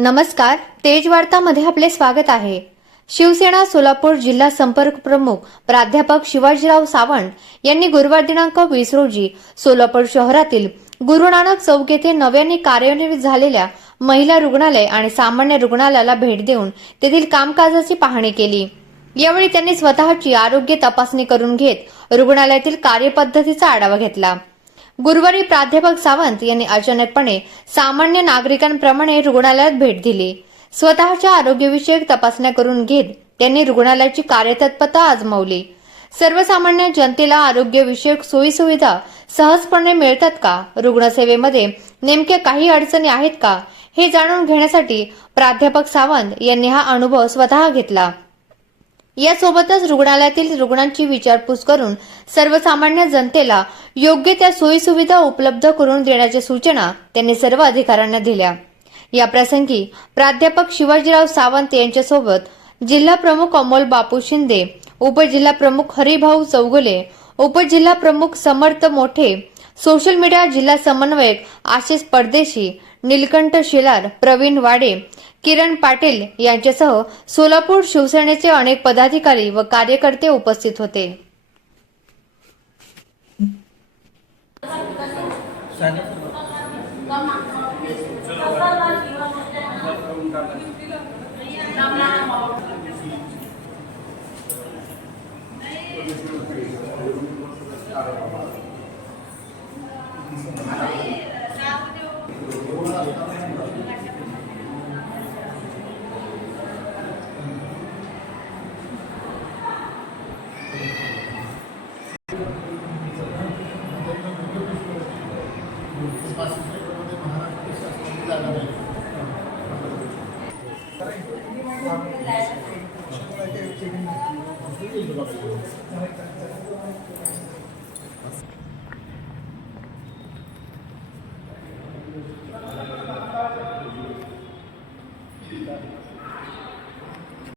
नमस्कार, तेज वार्तामध्ये आपले स्वागत आहे। शिवसेना सोलापूर जिल्हा संपर्क प्रमुख प्राध्यापक शिवाजीराव सावंत यांनी गुरुवार दिनांक 20 रोजी सोलापूर शहरातील गुरु नानक चौक येथे नव्याने कार्यान्वित झालेल्या महिला रुग्णालय आणि सामान्य रुग्णालयाला भेट देऊन तेथील कामकाजाची पाहणी केली। यावेळी त्यांनी स्वतःची आरोग्य तपासणी करून घेत रुग्णालयातील कार्यपद्धतीचा आढावा घेतला। गुरुवारी प्राध्यापक सावंत यांनी अचानकपणे सामान्य नागरिकांप्रमाणे रुग्णालयात भेट दिली। स्वतःच्या आरोग्यविषयक तपासण्या करून घेत त्यांनी रुग्णालयाची कार्यतत्परता आजमावली। सर्वसामान्य जनतेला आरोग्यविषयक सोयीसुविधा सहजपणे मिळतात का, रुग्णसेवेमध्ये नेमक्या काही अडचणी आहेत का, हे जाणून घेण्यासाठी प्राध्यापक सावंत यांनी हा अनुभव स्वतः घेतला। यासोबतच रुग्णालयातील रुग्णांची विचारपूस करून सर्वसामान्य जनतेला योग्य त्या सोयीसुविधा उपलब्ध करून देण्याच्या सूचना त्यांनी सर्व अधिकाऱ्यांना दिल्या। या प्रसंगी प्राध्यापक शिवाजीराव सावंत यांच्यासोबत जिल्हा प्रमुख अमोल बापू शिंदे, उपजिल्हा प्रमुख हरिभाऊ चौगुले, उपजिल्हा प्रमुख समर्थ मोठे, सोशल मीडिया जिल्हा समन्वयक आशिष परदेशी, नीलकंठ शिलार, प्रवीण वाडे, किरण पाटील यांच्यासह सोलापूर शिवसेनेचे अनेक पदाधिकारी व कार्यकर्ते उपस्थित होते।